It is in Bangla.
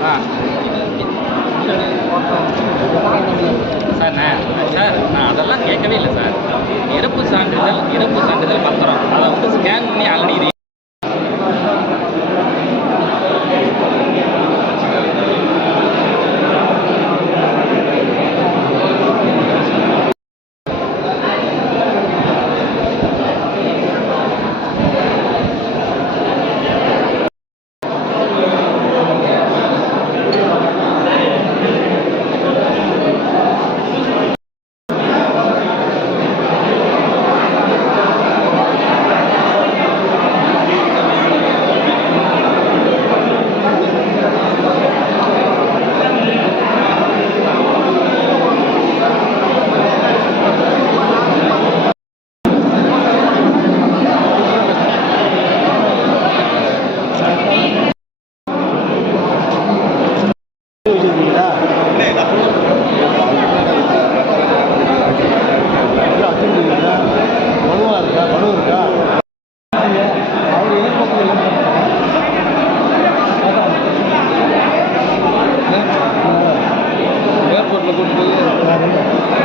啊。Gracias.